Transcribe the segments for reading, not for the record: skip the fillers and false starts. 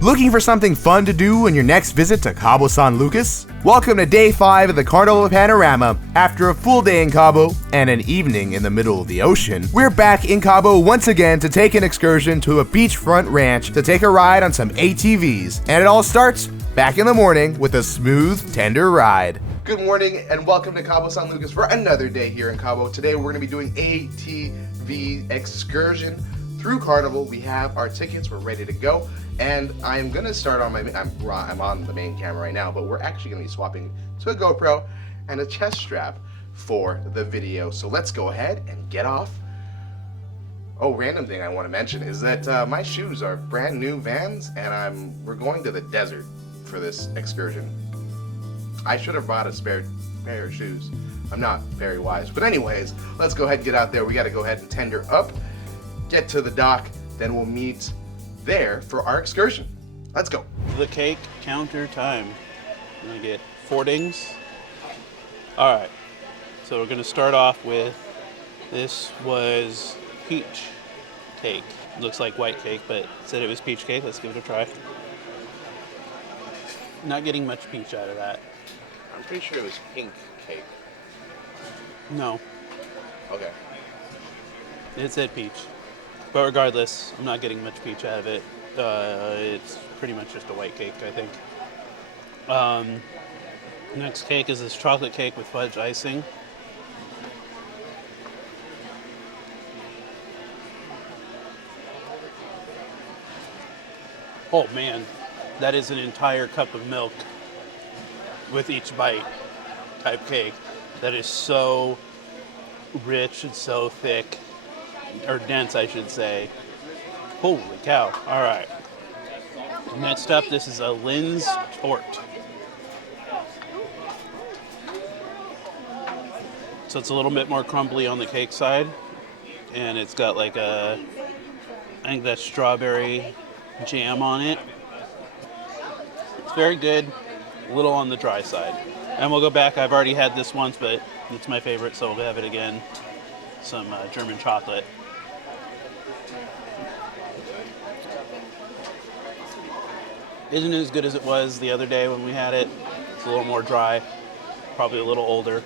Looking for something fun to do on your next visit to Cabo San Lucas? Welcome to Day 5 of the Carnival Panorama. After a full day in Cabo and an evening in the middle of the ocean, we're back in Cabo once again to take an excursion to a beachfront ranch to take a ride on some ATVs. And it all starts back in the morning with a smooth, tender ride. Good morning and welcome to Cabo San Lucas for another day here in Cabo. Today we're going to be doing ATV Excursion through Carnival. We have our tickets, we're ready to go. And I'm gonna start on I'm on the main camera right now, but we're actually gonna be swapping to a GoPro and a chest strap for the video. So let's go ahead and get off. Oh, random thing I want to mention is that my shoes are brand new Vans, and we're going to the desert for this excursion. I should have brought a spare pair of shoes. I'm not very wise, but anyways, let's go ahead and get out there. We got to go ahead and tender up, get to the dock, then we'll meet there for our excursion. Let's go. The cake counter time. I'm gonna get 4 dings. All right, so we're gonna start off with, this was peach cake. Looks like white cake, but said it was peach cake. Let's give it a try. Not getting much peach out of that. I'm pretty sure it was pink cake. No. Okay. It said peach. But regardless, I'm not getting much peach out of it. It's pretty much just a white cake, I think. Next cake is this chocolate cake with fudge icing. Oh man, that is an entire cup of milk with each bite type cake. That is so rich and so thick. Or dense, I should say. Holy cow. All right. Next up, this is a Lynn's Tort. So it's a little bit more crumbly on the cake side. And it's got like I think that's strawberry jam on it. It's very good. A little on the dry side. And we'll go back. I've already had this once, but it's my favorite, so we'll have it again. Some German chocolate. Isn't as good as it was the other day when we had it. It's a little more dry, probably a little older,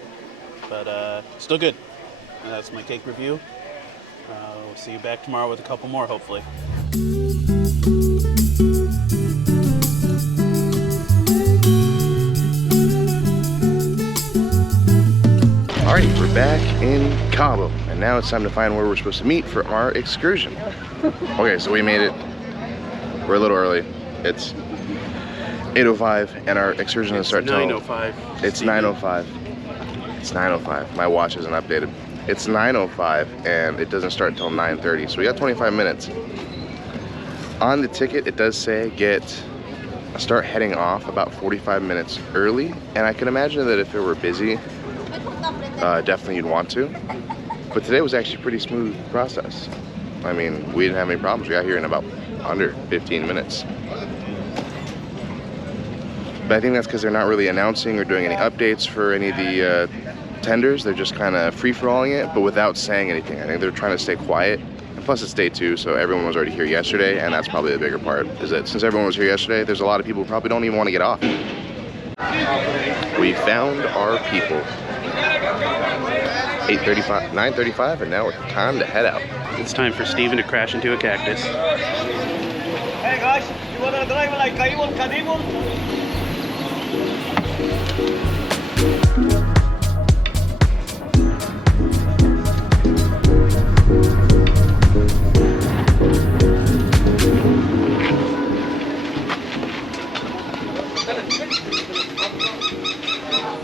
but still good. And that's my cake review. We'll see you back tomorrow with a couple more, hopefully. Alrighty, we're back in Cabo, and now it's time to find where we're supposed to meet for our excursion. Okay, so we made it. We're a little early. It's 8:05, and our excursion is starting. 9:05. It's 9:05. It's 9:05. My watch isn't updated. It's 9:05, and it doesn't start until 9:30. So we got 25 minutes. On the ticket, it does say start heading off about 45 minutes early, and I can imagine that if it were busy, definitely you'd want to. But today was actually a pretty smooth process. I mean, we didn't have any problems. We got here in about under 15 minutes. But I think that's because they're not really announcing or doing any updates for any of the tenders. They're just kind of free-for-alling it, but without saying anything. I think they're trying to stay quiet. And plus it's day 2, so everyone was already here yesterday, and that's probably the bigger part, is that since everyone was here yesterday, there's a lot of people who probably don't even want to get off. We found our people. 8:35, 9:35, and now it's time to head out. It's time for Steven to crash into a cactus. Hey guys, you wanna drive like Carnival?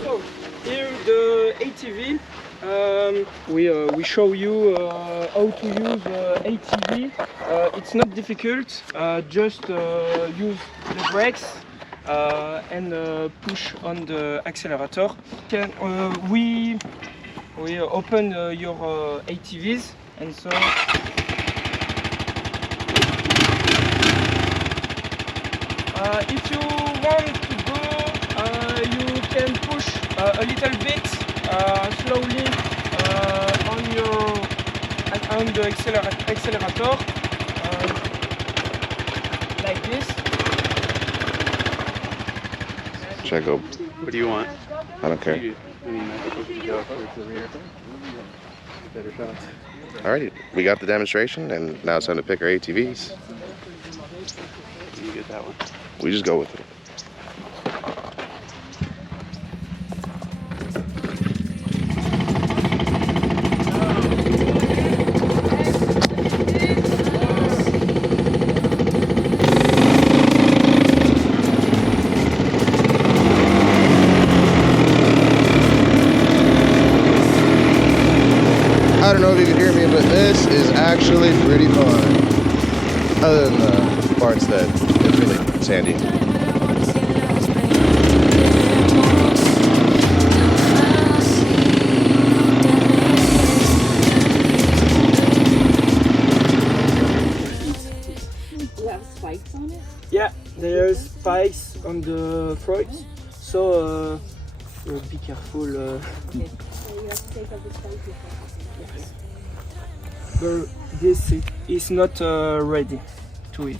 So here the ATV. We show you how to use ATV. It's not difficult. Just use the brakes and push on the accelerator. We open your ATVs, and so if you want to go, you can push a little bit slowly on the accelerator like this. Should I go? What do you want? I don't care. I mean, I think we should go towards the rear. Better shots. Alrighty, we got the demonstration, and now it's time to pick our ATVs. You get that one. We just go with it. I don't know if you can hear me, but this is actually pretty fun. Other than the parts that it's really sandy. You have spikes on it? Yeah, there's spikes on the front, so be careful. Okay. So you have to take off the spikes before. But this is not ready to eat.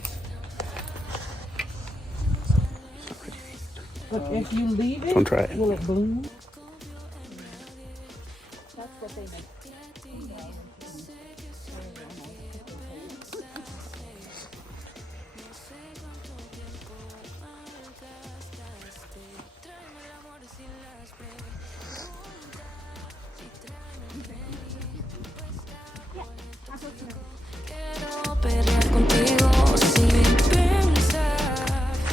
But if you leave it, Don't try it. will it bloom? That's what they make.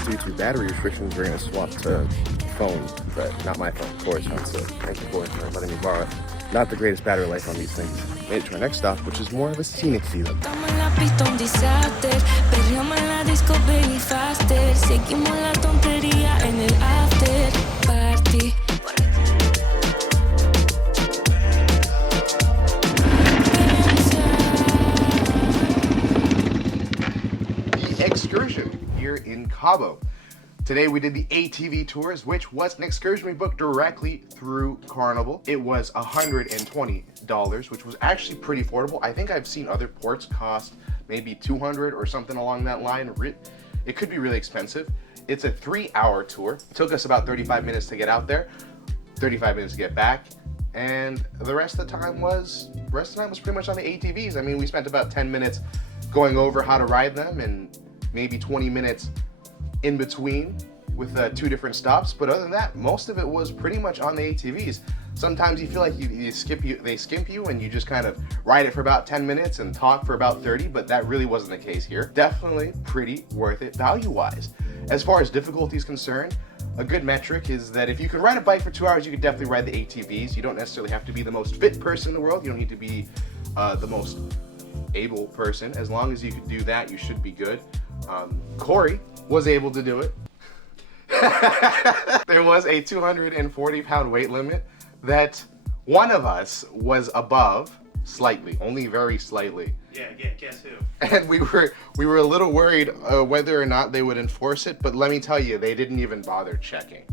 Due to battery restrictions, we're going to swap to phone, but not my phone, Cory's phone, so thank you, Cory, for letting me borrow it. Not the greatest battery life on these things. Made it to our next stop, which is more of a scenic view. The excursion here in Cabo. Today we did the ATV tours, which was an excursion we booked directly through Carnival. It was $120, which was actually pretty affordable. I think I've seen other ports cost maybe $200 or something along that line. It could be really expensive. It's a 3-hour tour. It took us about 35 minutes to get out there, 35 minutes to get back, and the rest of the time was pretty much on the ATVs. I mean, we spent about 10 minutes going over how to ride them and maybe 20 minutes in between with 2 different stops, but other than that, most of it was pretty much on the ATVs. Sometimes you feel like they skimp you and you just kind of ride it for about 10 minutes and talk for about 30, but that really wasn't the case here. Definitely pretty worth it value-wise. As far as difficulty is concerned, a good metric is that if you can ride a bike for 2 hours, you can definitely ride the ATVs. You don't necessarily have to be the most fit person in the world. You don't need to be the most able person. As long as you can do that, you should be good. Cory was able to do it. There was a 240-pound weight limit that one of us was above slightly, only very slightly. Yeah, guess who? And we were a little worried whether or not they would enforce it, but let me tell you, they didn't even bother checking.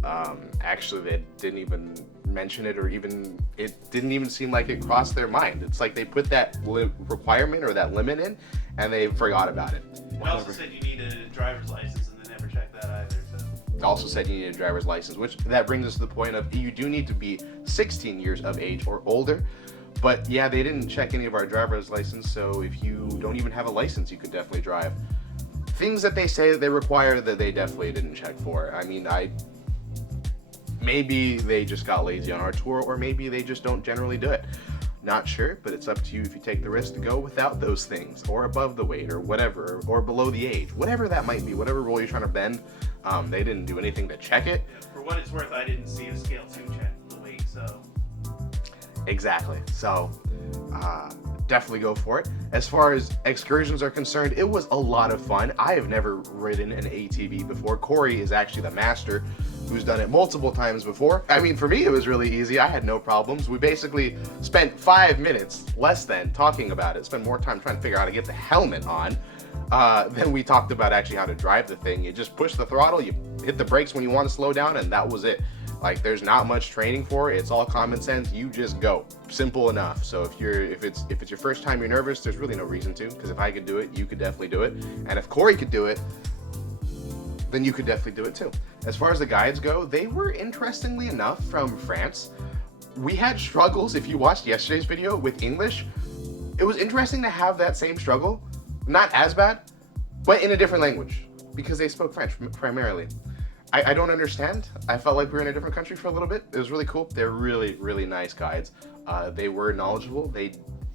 Actually, they didn't even mention it, or it didn't even seem like it crossed their mind. It's like they put that requirement or that limit in, and they forgot about it. They also said you need a driver's license, and they never checked that either. So. Also said you need a driver's license, which that brings us to the point of you do need to be 16 years of age or older. But yeah, they didn't check any of our driver's license, so if you don't even have a license, you could definitely drive. Things that they say that they require that they definitely didn't check for. I mean, maybe they just got lazy on our tour, or maybe they just don't generally do it. Not sure, but it's up to you if you take the risk to go without those things, or above the weight, or whatever, or below the age, whatever that might be, whatever rule you're trying to bend. They didn't do anything to check it. For what it's worth, I didn't see a scale to check the weight, so. Exactly. So, definitely go for it. As far as excursions are concerned, it was a lot of fun. I have never ridden an ATV before. Cory is actually the master, who's done it multiple times before. I mean, for me, it was really easy. I had no problems. We basically spent 5 minutes, less than, talking about it. Spent more time trying to figure out how to get the helmet on than we talked about actually how to drive the thing. You just push the throttle, you hit the brakes when you want to slow down, and that was it. Like, there's not much training for it. It's all common sense. You just go. Simple enough. So if it's your first time, you're nervous, there's really no reason to, because if I could do it, you could definitely do it. And if Cory could do it, then you could definitely do it too. As far as the guides go, they were interestingly enough from France. We had struggles, if you watched yesterday's video, with English. It was interesting to have that same struggle, not as bad, but in a different language, because they spoke French primarily. I don't understand. I felt like we were in a different country for a little bit. It was really cool. They're really, really nice guides. They were knowledgeable.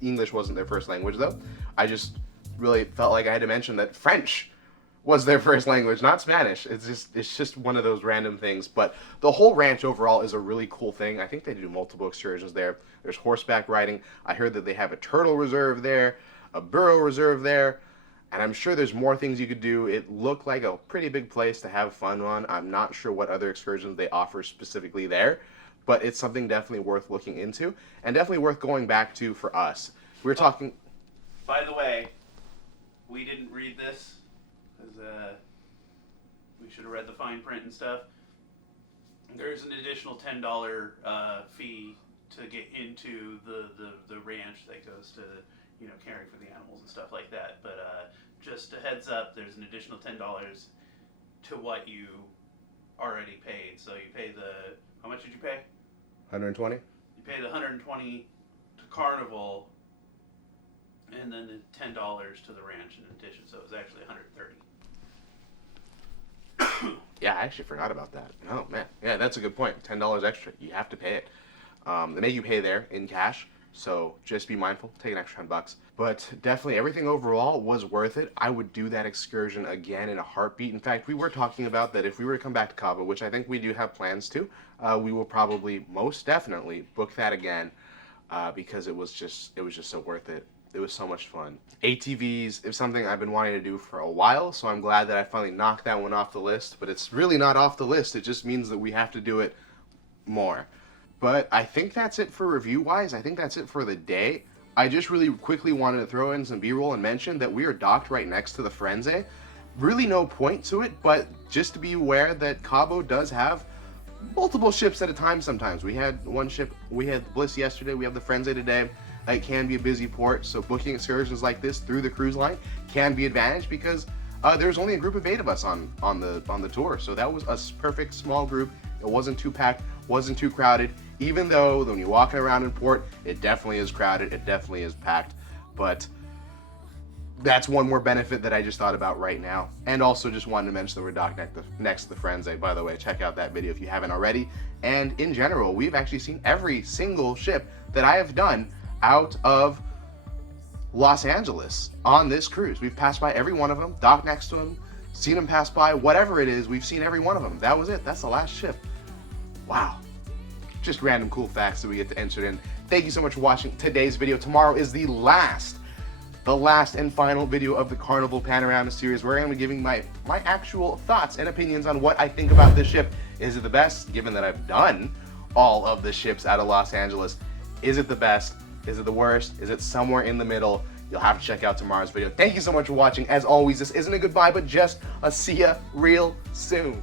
English wasn't their first language though. I just really felt like I had to mention that French was their first language, not Spanish. It's just one of those random things. But the whole ranch overall is a really cool thing. I think they do multiple excursions there. There's horseback riding. I heard that they have a turtle reserve there, a burro reserve there, and I'm sure there's more things you could do. It looked like a pretty big place to have fun on. I'm not sure what other excursions they offer specifically there, but it's something definitely worth looking into and definitely worth going back to for us. We were talking... By the way, we didn't read this because we should have read the fine print and stuff. There's an additional $10 fee to get into the ranch that goes to, you know, caring for the animals and stuff like that. But just a heads up, there's an additional $10 to what you already paid. So you pay how much did you pay? 120? You pay the 120 to Carnival, and then the $10 to the ranch in addition. So it was actually 130. Yeah, I actually forgot about that. Oh man, yeah, that's a good point. $10 extra, you have to pay it. They make you pay there in cash, so just be mindful. Take an extra $10. But definitely everything overall was worth it. I would do that excursion again in a heartbeat. In fact, we were talking about that if we were to come back to Cabo, which I think we do have plans to, we will probably most definitely book that again because it was just so worth it. It was so much fun. ATVs is something I've been wanting to do for a while, so I'm glad that I finally knocked that one off the list. But it's really not off the list. It just means that we have to do it more. But I think that's it for review-wise. I think that's it for the day. I just really quickly wanted to throw in some B-roll and mention that we are docked right next to the Frenzy. Really no point to it, but just to be aware that Cabo does have multiple ships at a time sometimes. We had one ship, we had Bliss yesterday, we have the Frenzy today. It can be a busy port, so booking excursions like this through the cruise line can be advantage because there's only a group of 8 of us on the tour. So that was a perfect small group. It wasn't too packed, wasn't too crowded, even though when you're walking around in port, it definitely is crowded, it definitely is packed. But that's one more benefit that I just thought about right now. And also just wanted to mention that we're docked next to the Frenzy. By the way, check out that video if you haven't already. And in general, we've actually seen every single ship that I have done out of Los Angeles on this cruise. We've passed by every one of them, docked next to them, seen them pass by, whatever it is, we've seen every one of them. That was it. That's the last ship. Wow. Just random cool facts that we get to enter in. Thank you so much for watching today's video. Tomorrow is the last and final video of the Carnival Panorama series, where I'm going to be giving my actual thoughts and opinions on what I think about this ship. Is it the best, given that I've done all of the ships out of Los Angeles? Is it the best? Is it the worst? Is it somewhere in the middle? You'll have to check out tomorrow's video. Thank you so much for watching. As always, this isn't a goodbye, but just a see ya real soon.